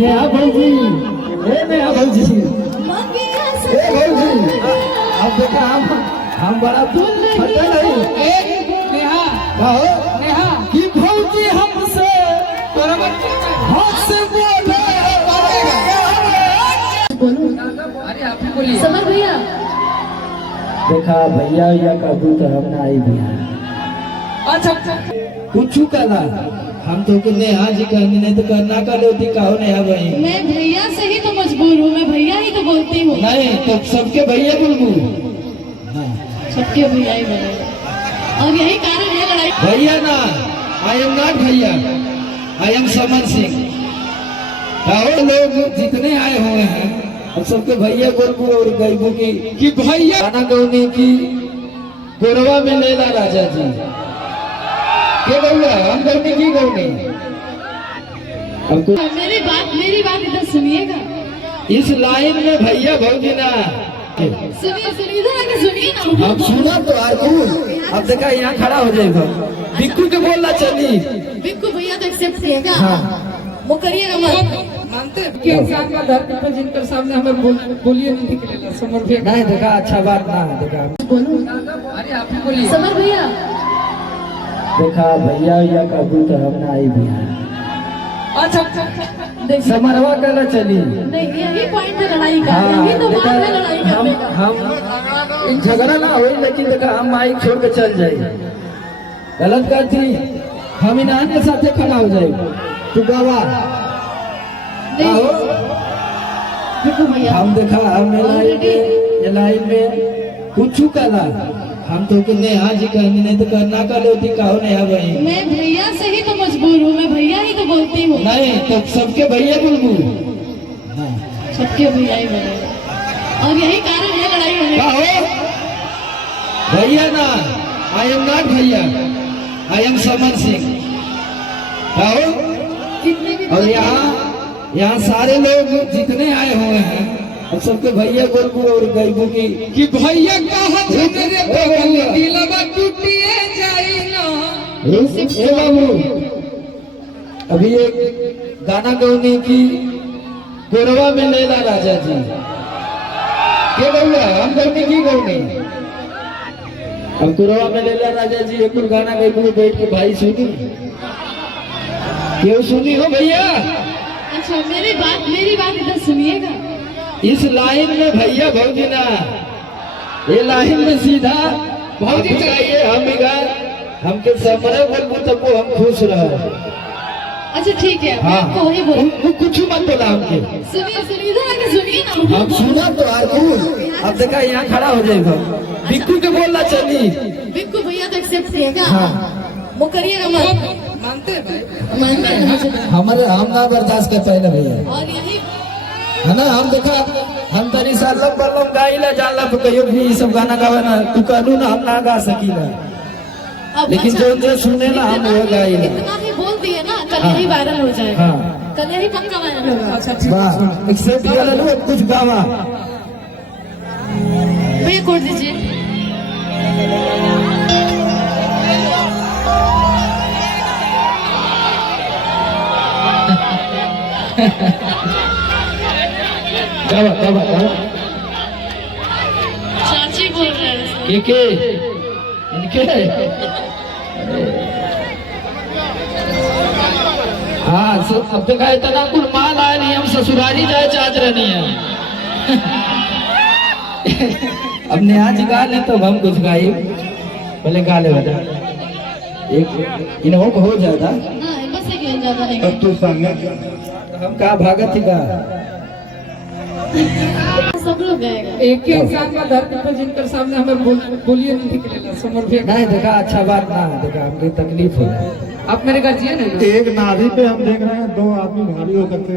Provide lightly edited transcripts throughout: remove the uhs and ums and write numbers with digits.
नेहा भौजी, नेहा भौजी, भौजी, अब देखा हम बड़ा फटे नहीं। नेहा नेहा कि भौजी हमसे हाथ से बोले। अरे आप ही बोलिए। समर भैया देखा भैया या कबू तो हम ना आई भैया अच्छा कुछ कला हम तो नेहा जी कहनी नहीं तो करना कर होती कहो नेहा भाई। मैं भैया से ही तो मजबूर हूँ, मैं भैया ही तो बोलती हूँ। नहीं तो सबके भैया बुलबू सबके भैया ही बने और यही कारण है लड़ाई। भैया ना, आई एम नॉट भैया, आई एम समर सिंह। कहो लोग जितने आए हुए हैं अब सबके भैया बोलबू और गईबू की भैया गाना गौनी की गोरवा में लेला राजा जी के गौला हम गौनी की गौनी। मेरी बात इधर सुनिएगा। इस लाइन में भैया भौजी ना सुनिए इधर आके सुनिए ना। अब सुना तो अब देखा यहाँ खड़ा हो जाएगा बिक्कू के बोलना चली। बिक्कू भैया तो एक्सेप्ट किएगा। हाँ वो करिएगा मत मानते कि इंसान का धर्म पर जिनकर सामने हमें बोलिए नहीं निकलेगा। समर भैया नहीं देखा अच्छा बात ना देखा बोलो। अरे आप ही बोलिए। समर भैया देखा भैया या कबू तो हम ना आई भैया अच्छा देखिए समरवा कहना चली। नहीं यही पॉइंट है लड़ाई का। हाँ, यही तो बात देखा, है लड़ाई करने का। हम झगड़ा ना हो लेकिन देखा हम माइक छोड़ के चल जाए गलत करती हम इनान के साथ खड़ा हो जाए तू गवा नहीं बिल्कुल भैया हम देखा हम लाइन में कुछ कला हम तो कि नेहा जी कहनी नहीं तो करना कर होती कहो नेहा भाई। मैं भैया से ही तो मजबूर हूँ, मैं भैया ही तो बोलती हूँ। नहीं तो सबके भैया बुलबू सबके भैया ही बने और यही कारण है लड़ाई होने का। कहो भैया ना, आई एम नॉट भैया, आई एम समर सिंह। कहो जितने भी और यहाँ सारे लोग जितने आए हुए हैं अब सबके भैया बोलबू और गईबू की भैया कहा मेरे बगल दिलवा टूटिए जाई ना। ए बाबू अभी एक गाना गौनी की गोरवा में लेला राजा जी के गौला हम गौनी की गौनी। अब गोरवा में लेला राजा जी एक गाना गईबू बैठ के भाई सुनी क्यों सुनी हो भैया। अच्छा मेरी बात इधर सुनिएगा। इस लाइन में भैया भौजी ना, ये लाइन में सीधा भौजी चाहिए हम हमके समरे बोलबू तब हम खुश रह। अच्छा ठीक है मैं आपको वही बोलूं। कुछ मत बोला हमके सुनिए इधर आके सुनिए ना। हम सुना तो अब देखा यहाँ खड़ा हो जाएगा बिक्कू के बोलना चली। बिक्कू भैया तो एक्सेप्ट किएगा। हाँ वो करिएगा मत। मानते मानते हैं मुझे। हमारे हम ना बर्दाश्त कर पाए ना भैया और यही है ना। हम देखा हम तनी सा लब बल्लम गाइला जानला तो कहियो भी ये सब गाना गावे ना तू कहलू ना हम ना गा सकीला लेकिन अच्छा, जो सुने ना हम वो गाइला। इतना ही बोल दिए ना कल यही वायरल हो जाएगा। हाँ कल यही पक्का वायरल होगा। अच्छा ठीक वाह एक्सेप्ट किया लो कुछ गावा भैया कोड दीजिए। गावा चाची बोल रहे हैं। के इनके हाँ अब देखा इतना कुल माल आया नहीं हम ससुरारी जाए चाहते रहनी है। अब नेहा जी गा ले तो हम कुछ गाई पहले गा ले बता एक इन्हों को हो जाता। हाँ बस एक ज्यादा है। तू संग हम कहा भागत ही का सब लोग गाएगा। एक ही इंसान का धर्म पर जिनकर सामने हमें बोलिए नहीं निकलेगा। समर भैया नहीं देखा अच्छा बात ना देखा हमको तकलीफ हो आप मेरे गार्जियन है ना। एक नारी पे हम देख रहे हैं दो आदमी भारी होकर के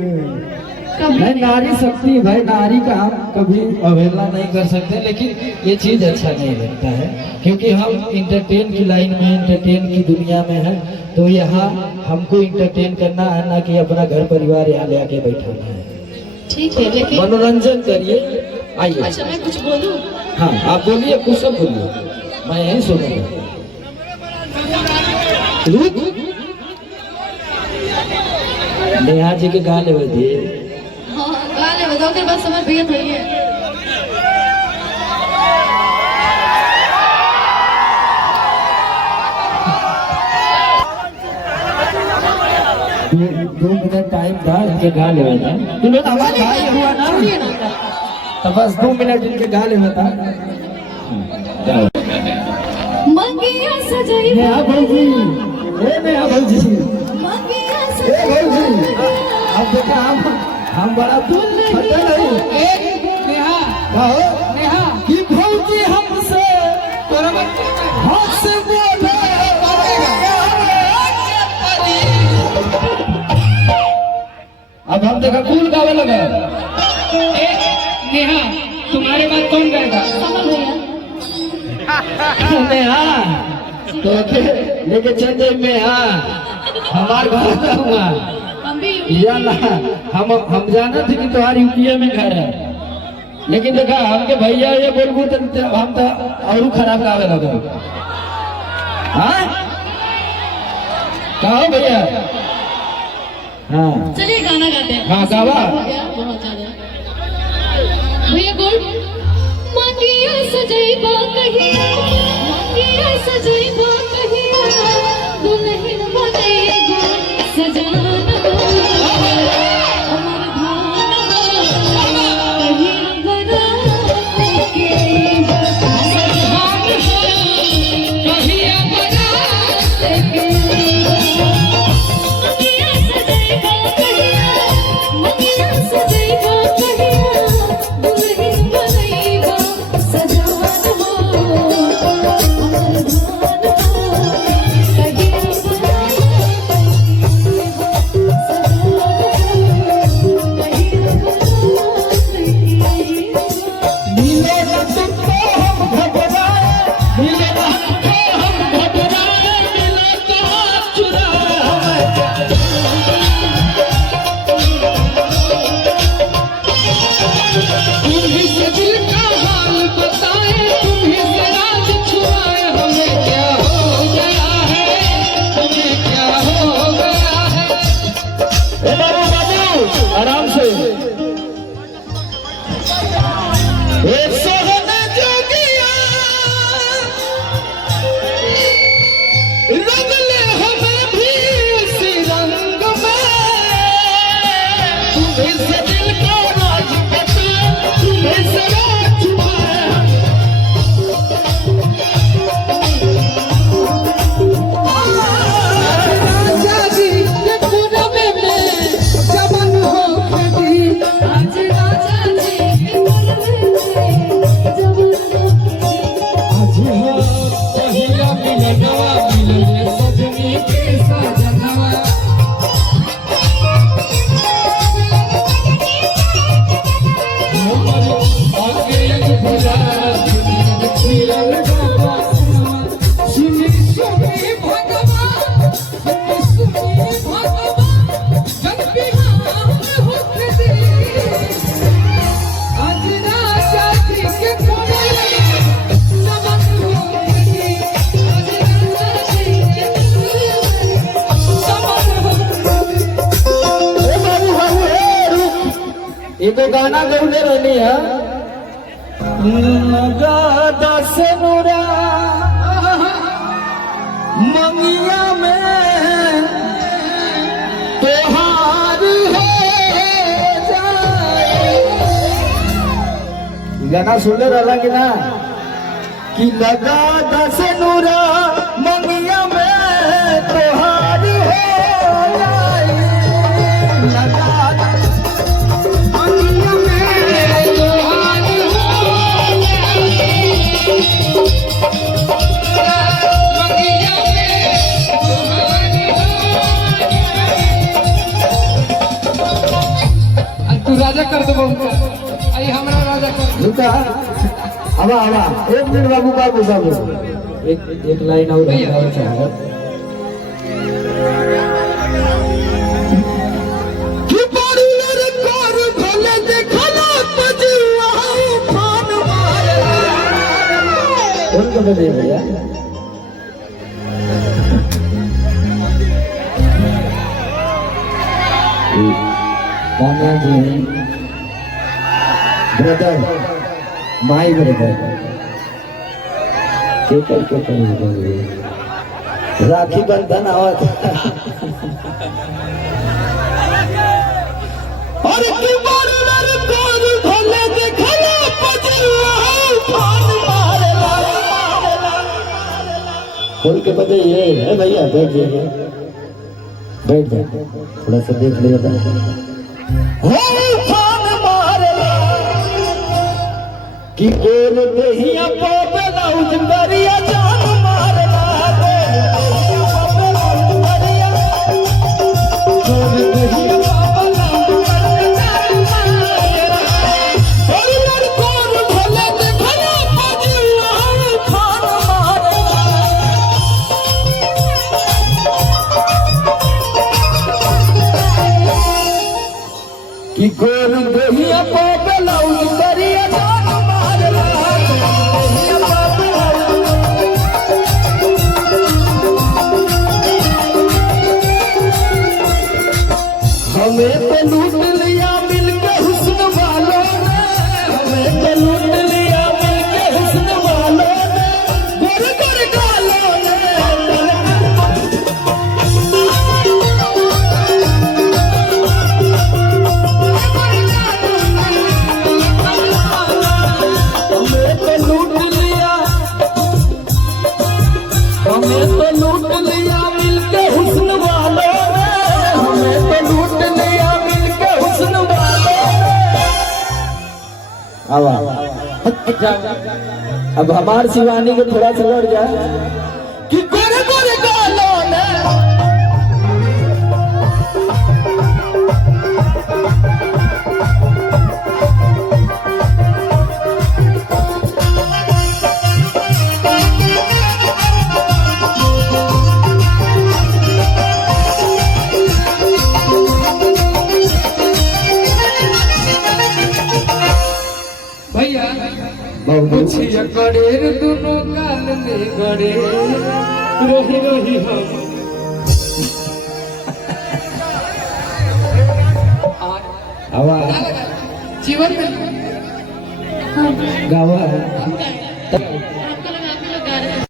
नहीं नारी शक्ति भाई नारी का हम कभी अवहेलना नहीं कर सकते लेकिन ये चीज अच्छा नहीं लगता है क्योंकि हम इंटरटेन की लाइन में इंटरटेन की दुनिया में है तो यहाँ हमको इंटरटेन करना है ना कि अपना घर परिवार यहाँ ले आके बैठाना है। ठीक है लेकिन मनोरंजन करिए आइए। अच्छा मैं कुछ बोलूं। हाँ आप बोलिए कुछ सब बोलिए मैं यही सुनूंगा। नेहा जी के गा लेवे थे। हाँ गाने बताओ के बस समझ भैया थोड़ी है। दो मिनट टाइम था, इनके गा लेवे था। तुमने आवाज भाई हुआ ना, छोड़िए ना उनका। तो बस 2 मिनट इनके गा लेवे था। मंगिया सजाई नेहा भौजी, ए नेहा भौजी, मंगिया ए सजाई भौजी, अब देखा हम बड़ा पता नहीं नेहा कहो नेहा कि भौजी हमसे तोरा बच्चे हाथ से बोले अब हम देखा कूल गावे लगा। नेहा तुम्हारे बाद कौन गाएगा? समझ भैया। नेहा तो लेके चल जाए में। हमार घर हुआ हम भी या ना, हम जाना थे कि तुम्हारी यूपीए में घर है, लेकिन देखा हमके भैया ये बोलबू तो हम तो और खराब गावे लगे। हाँ कहो भैया। हाँ चलिए गाना गाते हैं। हाँ, गावा। हो गया बहुत ज्यादा। भैया बोल। मंगिया सजाइबा कहिया, मंगिया सजाइबा कहिया, दुल्हन बनैबा सजाना, अमर धाना कहिया बना के अइबा सजाना, कहिया बना के अइबा। मंगिया सजाइबा कहिया, मंगिया सजाइबा कहिया, दुल्हन बनैबा सजाना, अमर धाना कहिया मिले ना तुमको हम घबराए, मिले ना हमको हम घबराए, मिले तो हाथ चुराए हमें। तुम्ही से दिल का हाल बताए, तुम्ही से राज छुआए, हमें क्या हो गया है, हमें क्या हो गया है। ए बाबू आराम से। ए सोहना जोगिया रंग ले हमें भी इसी रंग में, तुम्हें से दिल का राज बता, तुम्हें से राज छुपाए। राजा जी के पूरबे में जवन हो खेती, आज राजा जी के बोलबे जब आज हो पहिला मिलनवा, मिलने सजनी के सजनवा। हमर आगे भुला दुनिया खिलल बाबा सनमा। सुनी सुनी भगवान, सुनी भगवान, जग बिहार होके दे। आज राजा जी के कोने नमन होके, आज राजा जी के नमन होके। ए बाबू बाबू ए रुक, एगो गाना गौले रहनी है। लगा दस नुरा मंगिया में तोहार हो जाए। गाना सुनले रहला कि ना, कि लगा दस नुरा मंगिया में तोहार हो जाए। लगा दस मंगिया में तोहार हो तू राजा कर दो आई हमरा राजा कर। रुका आवा आवा 1 मिनट बाबू बाबू बाबू एक लाइन और गाना चाहो। कि बड़ी रे कर भले देखला पजुआ उफान मारे। कौन कब दे भैया? Kanha ji brother my brother राखी बंधन आवत और की बार कोर भले देखला पजला फान मारला खोल के बजे ये है भैया बैठ जाइए बैठ जाए थोड़ा सा देख लेगा हो फान मारला कि गोल देहिया पे ब्लाउज करिया जान मारला गोल देहिया कि गोर देहिया पे ब्लाउज करिया जान मारला देहिया पे हमें तो लूट लिया मिलके हुस्न वालों ने हमें तो लूट लिया मिलके हुस्न वालों ने गोर गोर गालों ने हमें तो लूट लिया मिलके हुस्न वालों ने हमें तो लूट लिया मिलके हुस्न वालों ने अब हमार शिवानी के थोड़ा सा लड़ जाए कि गोरे गोरे गालों ने भैया कुछ कड़ेर दोनों गाल में गड़े रोही रोही हम आवाज जीवन में गावा हम गाए